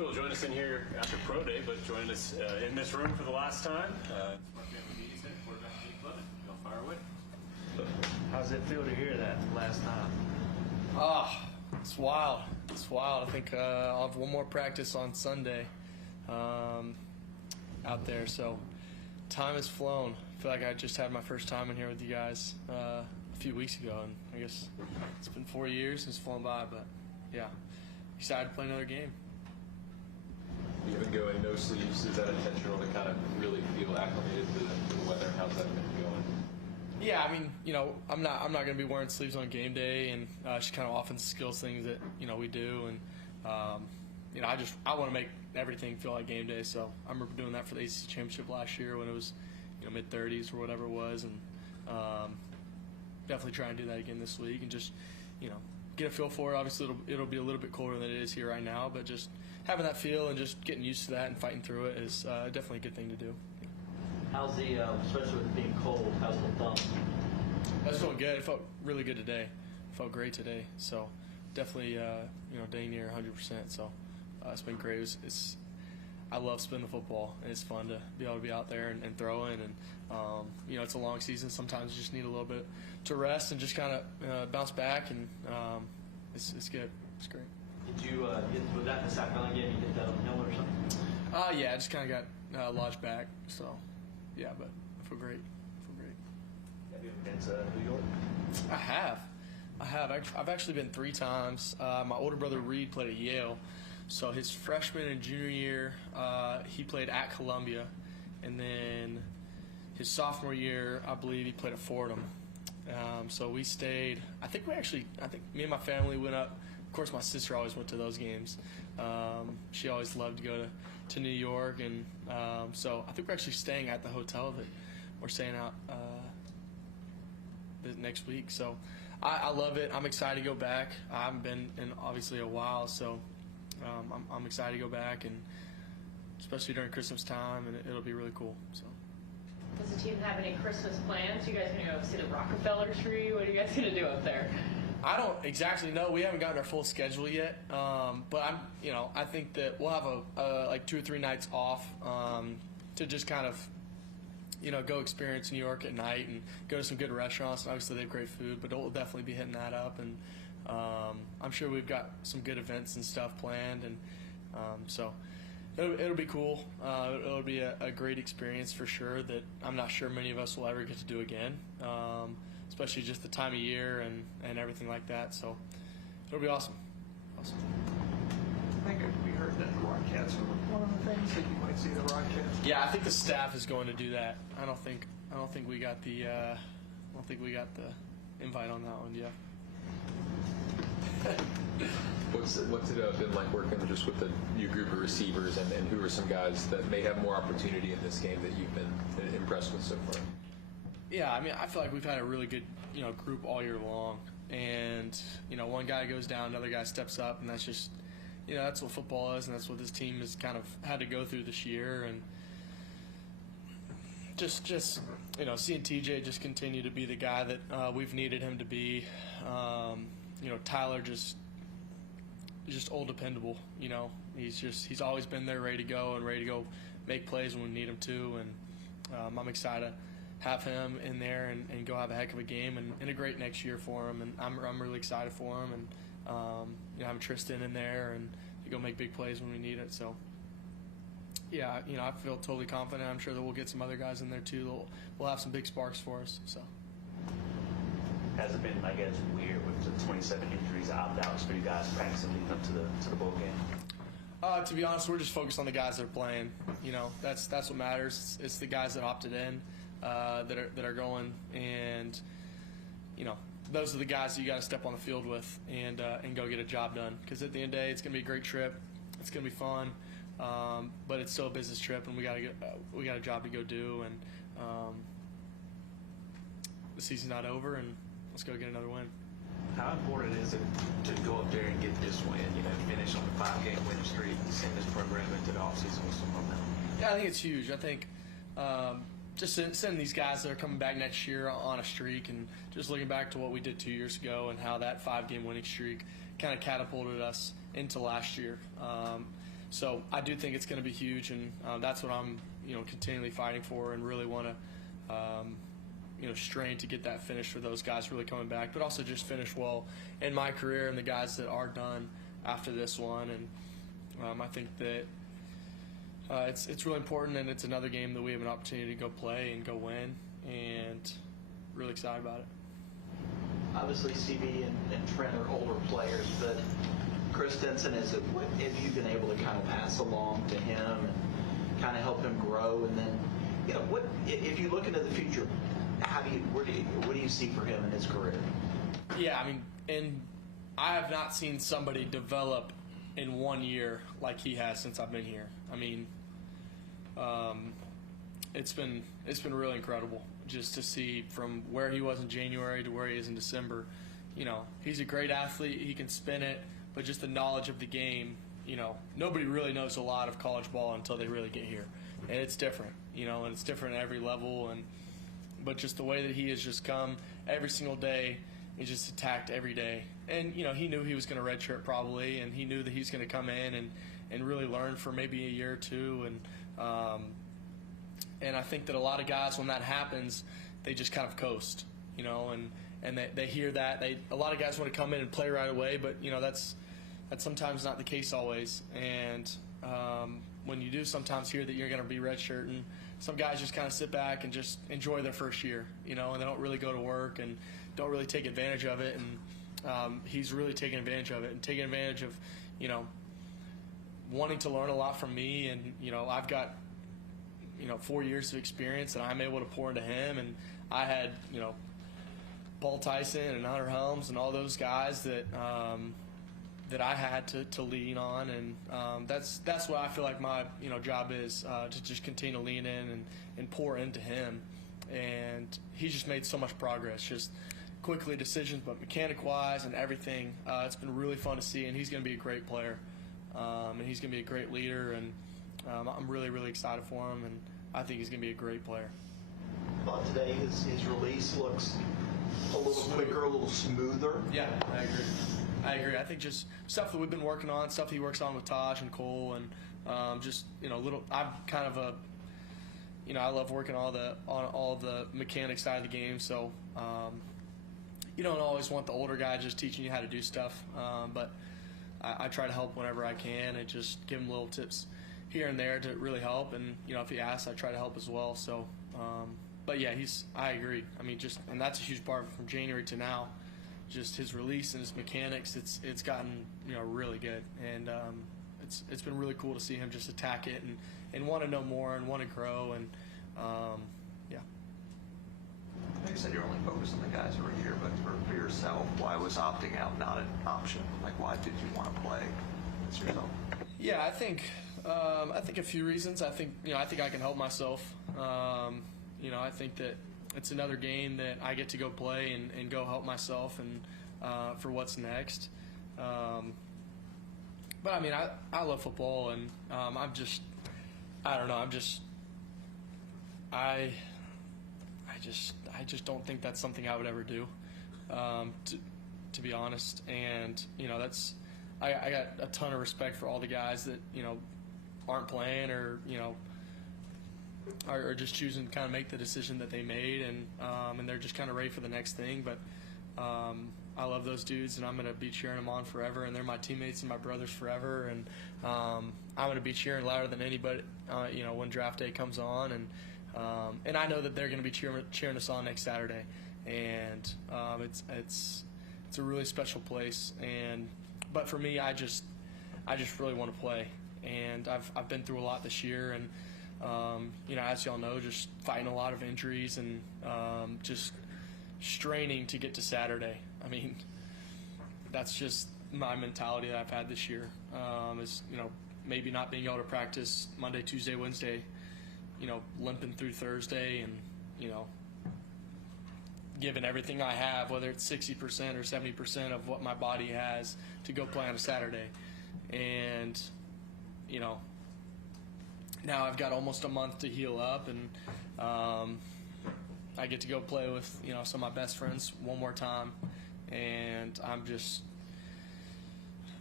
hopefully will join us in here after Pro Day, but join us in this room for the last time. Quarterback Cade Klubnik. Go fire away. How does it feel to hear that last time? It's wild. It's wild. I think I'll have one more practice on Sunday out there. So time has flown. I feel like I just had my first time in here with you guys a few weeks ago, and I guess it's been 4 years and it's flown by. But yeah, excited to play another game. You've been going no sleeves. Is that intentional to kind of really feel acclimated to the weather? How's that been going? Yeah, I mean, I'm not going to be wearing sleeves on game day, and just kind of offensive skills things that we do, and I want to make everything feel like game day. So I remember doing that for the ACC championship last year when it was mid 30s or whatever it was, and definitely try and do that again this week, and just get a feel for it. Obviously, it'll be a little bit colder than it is here right now, but just having that feel and just getting used to that and fighting through it is definitely a good thing to do. How's the, especially with it being cold, how's the thumb? That's feeling good. It felt really good today. It felt great today. So definitely, dang near 100%. So it's been great. I love spinning the football, and it's fun to be able to be out there and throwing. And it's a long season. Sometimes you just need a little bit to rest and just kind of bounce back. And it's good. It's great. Did you was that the South Carolina game? You did that on the helmet or something? Yeah, I just kind of got lodged back. So. Yeah, but I feel great. Have you ever been to New York? I have. I've actually been 3 times. My older brother Reed played at Yale, so his freshman and junior year he played at Columbia, and then his sophomore year I believe he played at Fordham. So we stayed. I think me and my family went up. Of course, my sister always went to those games. She always loved to go to New York, and so I think we're actually staying at the hotel that we're staying out the next week. So I love it. I'm excited to go back. I haven't been in obviously a while, so I'm excited to go back, and especially during Christmas time, and it'll be really cool. So. Does the team have any Christmas plans? You guys gonna go see the Rockefeller tree? What are you guys gonna do up there? I don't exactly know. We haven't gotten our full schedule yet, but I think that we'll have like 2 or 3 nights off to just kind of, go experience New York at night and go to some good restaurants. And obviously, they have great food, but we'll definitely be hitting that up. And I'm sure we've got some good events and stuff planned, and so it'll be cool. It'll be a great experience for sure that I'm not sure many of us will ever get to do again. Especially just the time of year and everything like that. So it'll be awesome. I think we heard that the Rockets are one of the things that you might see the Rockets. Yeah, I think the staff is going to do that. I don't think we got the invite on that one yet. What's it been like working just with the new group of receivers, and who are some guys that may have more opportunity in this game that you've been impressed with so far? Yeah, I mean, I feel like we've had a really good, group all year long, and one guy goes down, another guy steps up, and that's just, that's what football is, and that's what this team has kind of had to go through this year, and just seeing TJ just continue to be the guy that we've needed him to be. Tyler just old dependable. He's always been there, ready to go make plays when we need him to, and I'm excited to have him in there and go have a heck of a game and a great next year for him, and I'm really excited for him, and having Tristan in there and to go make big plays when we need it. So yeah, I feel totally confident. I'm sure that we'll get some other guys in there too. We'll have some big sparks for us. So. Has it been, I guess, weird with the 27 injuries, opt-outs for you guys practicing leading up to the bowl game? To be honest, we're just focused on the guys that are playing. That's what matters. It's the guys that opted in that are going, and those are the guys that you got to step on the field with and go get a job done. Because at the end of the day, it's gonna be a great trip. It's gonna be fun, but it's still a business trip, and we got a job to go do, and the season's not over, and let's go get another win. How important is it to go up there and get this win, finish on the 5-game winning streak and send this program into the offseason with some momentum? Yeah, I think it's huge. I think just sending these guys that are coming back next year on a streak, and just looking back to what we did 2 years ago and how that 5-game winning streak kind of catapulted us into last year. So I do think it's going to be huge, and that's what I'm continually fighting for, and really want to strain to get that finish for those guys really coming back, but also just finish well in my career and the guys that are done after this one. And I think that it's really important, and it's another game that we have an opportunity to go play and go win, and really excited about it. Obviously, CB and Trent are older players, but Chris Denson, what have you been able to kind of pass along to him and kind of help him grow? And then, what if you look into the future? What do you see for him in his career? Yeah, I mean, and I have not seen somebody develop in 1 year like he has since I've been here. I mean, it's been really incredible just to see from where he was in January to where he is in December. He's a great athlete. He can spin it, but just the knowledge of the game, nobody really knows a lot of college ball until they really get here. And it's different, and it's different at every level. But just the way that he has just come every single day, he just attacked every day. And, he knew he was going to redshirt probably, and he knew that he's going to come in and really learn for maybe a year or two. And I think that a lot of guys, when that happens, they just kind of coast, and they hear that. A lot of guys want to come in and play right away, but, that's sometimes not the case always. And when you do sometimes hear that you're going to be redshirting, some guys just kind of sit back and just enjoy their first year, and they don't really go to work and don't really take advantage of it. And he's really taking advantage of it and taking advantage of, wanting to learn a lot from me. And, I've got, 4 years of experience that I'm able to pour into him. And I had, Paul Tyson and Hunter Helms and all those guys that I had to lean on, and that's what I feel like my job is, to just continue to lean in and pour into him. And he's just made so much progress, just quickly decisions, but mechanic wise and everything. It's been really fun to see, and he's going to be a great player, and he's going to be a great leader, and I'm really excited for him, and I think he's going to be a great player. I thought today his release looks a little quicker, a little smoother. Yeah, I agree. I think just stuff that we've been working on, stuff he works on with Taj and Cole, and just little. I'm kind of a, I love working on all the mechanics side of the game. So you don't always want the older guy just teaching you how to do stuff, but I try to help whenever I can and just give him little tips here and there to really help. And if he asks, I try to help as well. So, but yeah, I agree. I mean, and that's a huge part from January to now. Just his release and his mechanics, it's gotten really good, and it's been really cool to see him just attack it and want to know more and want to grow, and yeah. I know you said you're only focused on the guys who are here, but for yourself, why was opting out not an option? Like, why did you want to play as yourself? Yeah, I think a few reasons. I think I can help myself. I think that it's another game that I get to go play and go help myself and for what's next. But I mean, I love football, and I don't know. I just don't think that's something I would ever do, to be honest. And I got a ton of respect for all the guys that aren't playing or are just choosing to kind of make the decision that they made, and they're just kind of ready for the next thing. But I love those dudes, and I'm going to be cheering them on forever, and they're my teammates and my brothers forever. And I'm going to be cheering louder than anybody, when draft day comes on. And I know that they're going to be cheering us on next Saturday. And it's a really special place. But for me, I just really want to play. And I've been through a lot this year, and as y'all know, just fighting a lot of injuries and just straining to get to Saturday. I mean, that's just my mentality that I've had this year. Is maybe not being able to practice Monday, Tuesday, Wednesday. Limping through Thursday, and giving everything I have, whether it's 60% or 70% of what my body has, to go play on a Saturday. And now I've got almost a month to heal up, and I get to go play with some of my best friends one more time, and I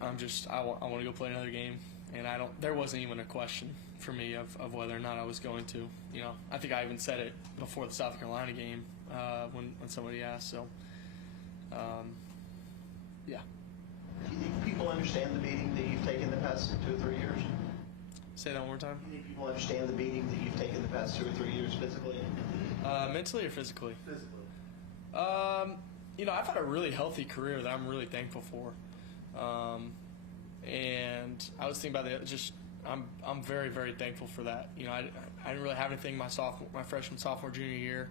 want to go play another game and there wasn't even a question for me of whether or not I was going to. I think I even said it before the South Carolina game when somebody asked. So, yeah. Do you think people understand the beating that you've taken the past 2 or 3 years? Say that one more time. Do you think people understand the beating that you've taken the past 2 or 3 years physically? Mentally or physically? Physically. I've had a really healthy career that I'm really thankful for. And I was thinking about I'm very, very thankful for that. I didn't really have anything my freshman, sophomore, junior year.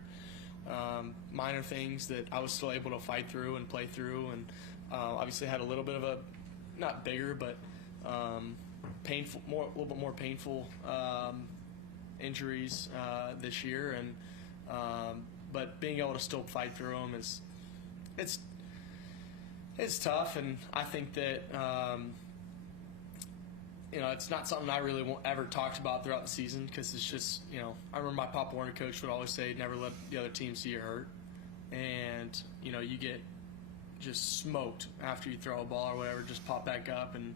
Minor things that I was still able to fight through and play through, and obviously had a little bit of a, not bigger, but painful, a little bit more painful injuries this year, and but being able to still fight through them it's tough, and I think that it's not something I really ever talked about throughout the season, because it's just, I remember my Pop Warner coach would always say, never let the other team see you hurt, and you get just smoked after you throw a ball or whatever, just pop back up and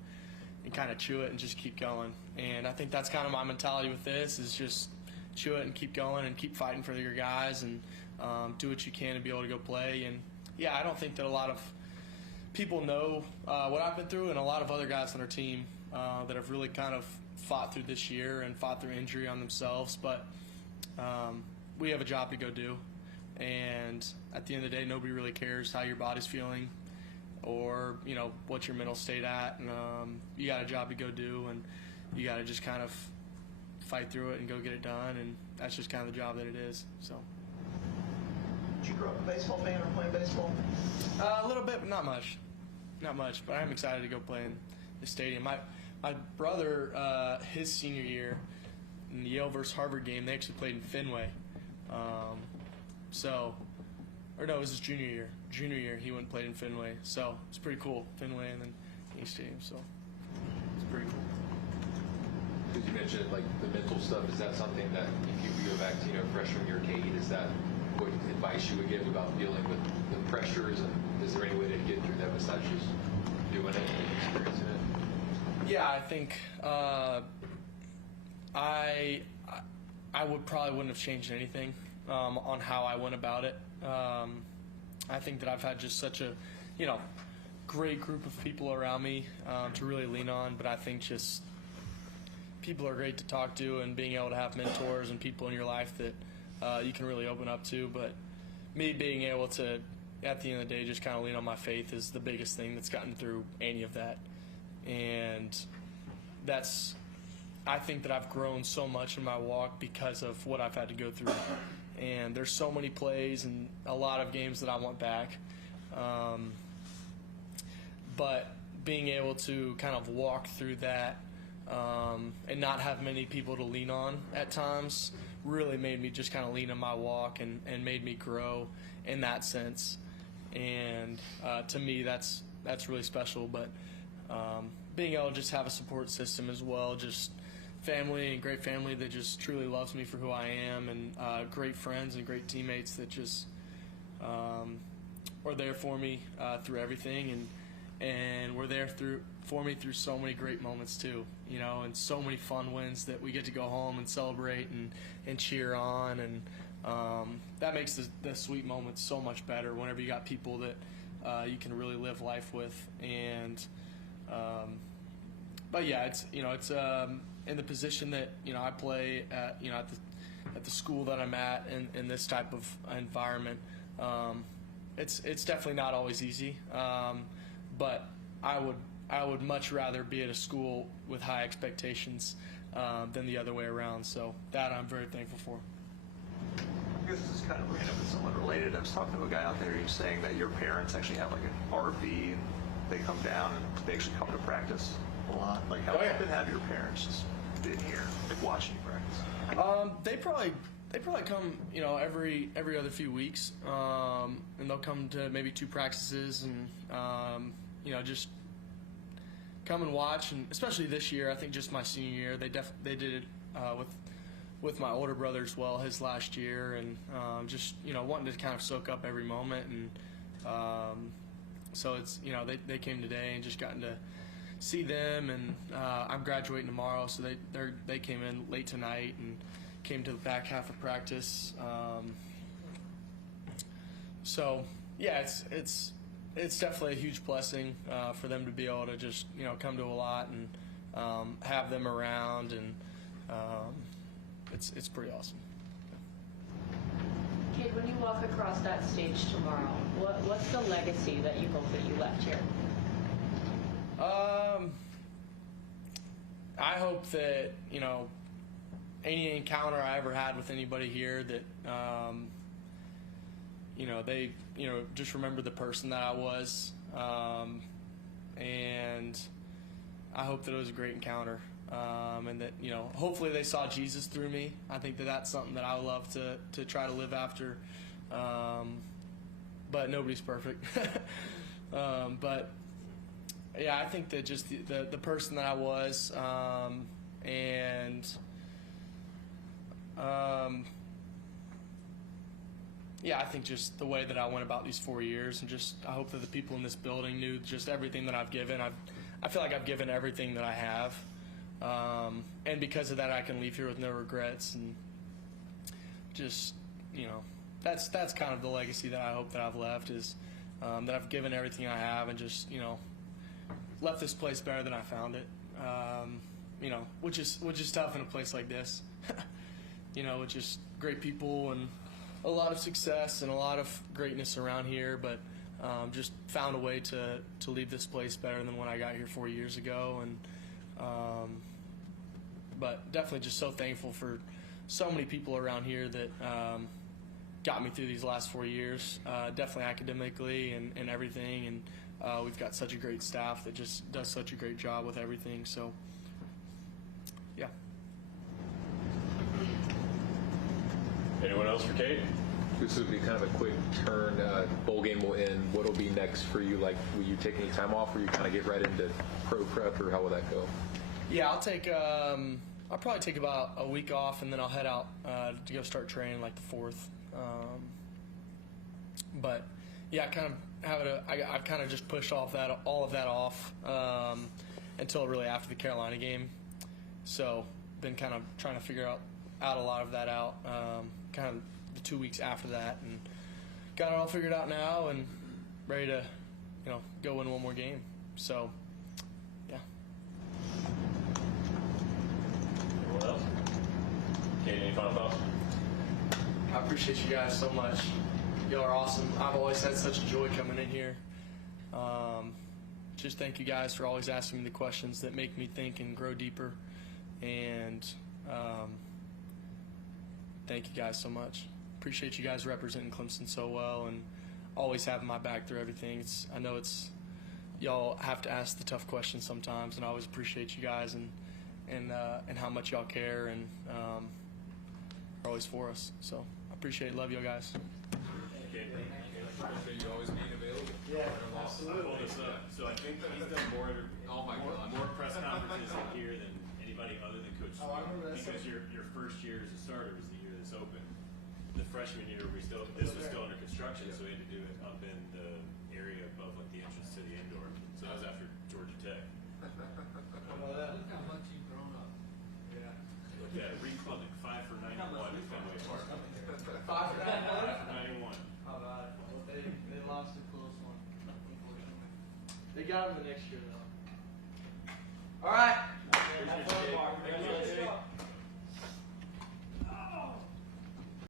kind of chew it and just keep going. And I think that's kind of my mentality with this, is just chew it and keep going and keep fighting for your guys, and do what you can to be able to go play. And yeah, I don't think that a lot of people know what I've been through, and a lot of other guys on our team that have really kind of fought through this year and fought through injury on themselves. But we have a job to go do, and at the end of the day, nobody really cares how your body's feeling or what your mental state at. And you got a job to go do, and you got to just kind of fight through it and go get it done. And that's just kind of the job that it is. So. Did you grow up a baseball fan or playing baseball? A little bit, but not much. Not much, but I'm excited to go play in the stadium. My brother, his senior year, in the Yale versus Harvard game, they actually played in Fenway. Or no, it was his junior year. Junior year, he went and played in Fenway. So it's pretty cool, Fenway and then Yankee Stadium. So it's pretty cool. Because you mentioned like the mental stuff, is that something that if you go back to freshman year, Cade, is that what advice you would give about dealing with the pressures, and is there any way to get through that besides just doing it and experiencing it? Yeah, I think I wouldn't have changed anything on how I went about it. I think that I've had just such a great group of people around me to really lean on, but I think just people are great to talk to, and being able to have mentors and people in your life that you can really open up to. But me being able to, at the end of the day, just kind of lean on my faith is the biggest thing that's gotten through any of that. And I think that I've grown so much in my walk because of what I've had to go through. And there's so many plays and a lot of games that I want back. But being able to kind of walk through that and not have many people to lean on at times really made me just kind of lean on my walk and made me grow in that sense. And to me, that's really special. But being able to just have a support system as well, just family and great family that just truly loves me for who I am, and great friends and great teammates that just are there for me through everything, and were there for me through so many great moments too, and so many fun wins that we get to go home and celebrate and cheer on, and that makes the sweet moments so much better whenever you got people that you can really live life with. And but yeah, it's in the position that I play at at the school that I'm at, in this type of environment, it's definitely not always easy, but I would much rather be at a school with high expectations than the other way around. So that I'm very thankful for. I guess this is kind of random but somewhat related. I was talking to a guy out there who's saying that your parents actually have like an RV, and they come down and they actually come to practice a lot. Like how often have your parents just been here, like watching you practice? They probably come every other few weeks, and they'll come to maybe 2 practices, and just come and watch. And especially this year, I think just my senior year, they did it with my older brother as well, his last year, and just wanting to kind of soak up every moment. And so it's they came today and just gotten to see them, and I'm graduating tomorrow, so they came in late tonight and came to the back half of practice. So yeah, it's definitely a huge blessing for them to be able to just come to a lot and have them around, and it's pretty awesome. Cade, when you walk across that stage tomorrow, what's the legacy that you hope that you left here? I hope that any encounter I ever had with anybody here, that they just remember the person that I was, and I hope that it was a great encounter, and that hopefully they saw Jesus through me. I think that that's something that I would love to try to live after, but nobody's perfect. But yeah, I think that just the person that I was, and yeah, I think just the way that I went about these 4 years, and just I hope that the people in this building knew just everything that I've given. I feel like I've given everything that I have, and because of that, I can leave here with no regrets. And just that's kind of the legacy that I hope that I've left, is that I've given everything I have, and just left this place better than I found it. Which is tough in a place like this. With just great people and a lot of success and a lot of greatness around here, but just found a way to leave this place better than when I got here 4 years ago. And but definitely just so thankful for so many people around here that got me through these last 4 years, definitely academically and everything. And we've got such a great staff that just does such a great job with everything. So yeah. Anyone else for Cade? This would be kind of a quick turn. Bowl game will end. What will be next for you? Like, will you take any time off, or you kind of get right into pro prep, or how will that go? Yeah, I'll probably take about a week off, and then I'll head out to go start training like the 4th. But yeah, I've kind of just pushed all of that off until really after the Carolina game. So been kind of trying to figure out a lot of that out, kind of the 2 weeks after that, and got it all figured out now and ready to go win one more game. So yeah. Anyone else? Cade, any final thoughts? I appreciate you guys so much. Y'all are awesome. I've always had such a joy coming in here. Just thank you guys for always asking me the questions that make me think and grow deeper. And thank you guys so much. Appreciate you guys representing Clemson so well and always having my back through everything. I know y'all have to ask the tough questions sometimes, and I always appreciate you guys and how much y'all care and are always for us. So I appreciate it. Love y'all guys. Appreciate you always being available. Yeah, I'll pull this up. So I think he's done more press conferences in here than anybody other than Coach Sweet. I remember that. Because your first year as a starter was the year this opened. The freshman year, this was still under construction, so we had to do it up in the area above like the entrance to the indoor. So that was after Georgia Tech. Look how much you've grown up. Yeah. Look at Cade Klubnik, 5 for 91 at Fenway Park. 5 for 5 for 91. How about it? Well, they lost a close one, unfortunately. They got him the next year, though. All right.